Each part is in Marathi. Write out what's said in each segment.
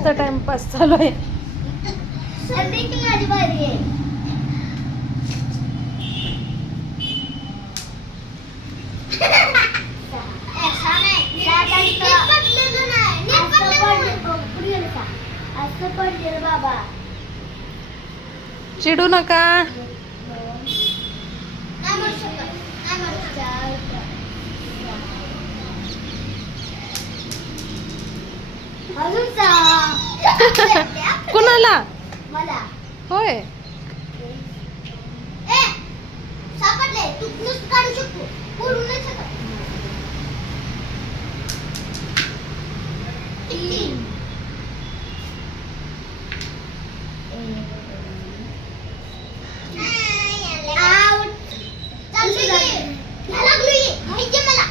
मस्त टाइमपास चालू आहे. माझी बारी आहे. बाबा चिडू नका. कुणाला? मला होय. सापडले. तू नुसतं काढू शकतो, फोडू नाही शकत.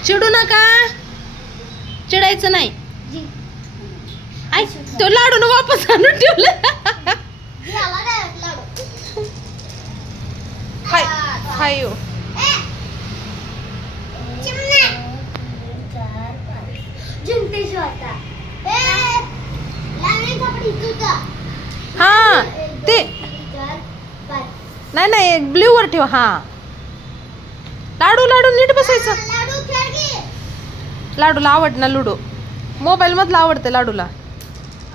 चिडू नका. चिडायचं नाही. आई तो लाडून वापस आणून ठेवलं. हाय हाय हो. हा ते नाही नाही ब्ल्यू वर ठेव. हा लाडू लाडू नीट बसायचं. लाडूला आवड ना लुडो. मोबाईल मधलं आवडतं लाडूला.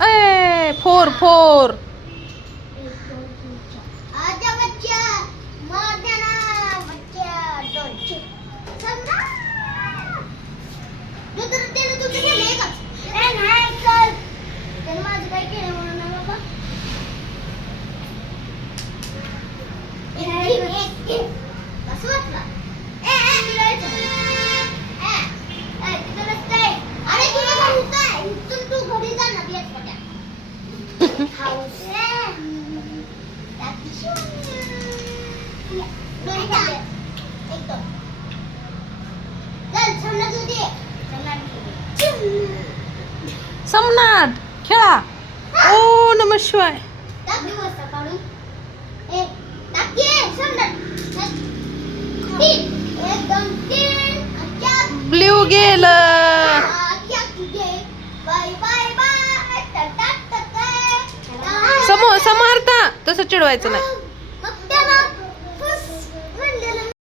ए 4 4 समनाट खेळा. ओ नमः शिवाय. ब्ल्यू गेलं. समोरता तसं चिडवायचं नाही.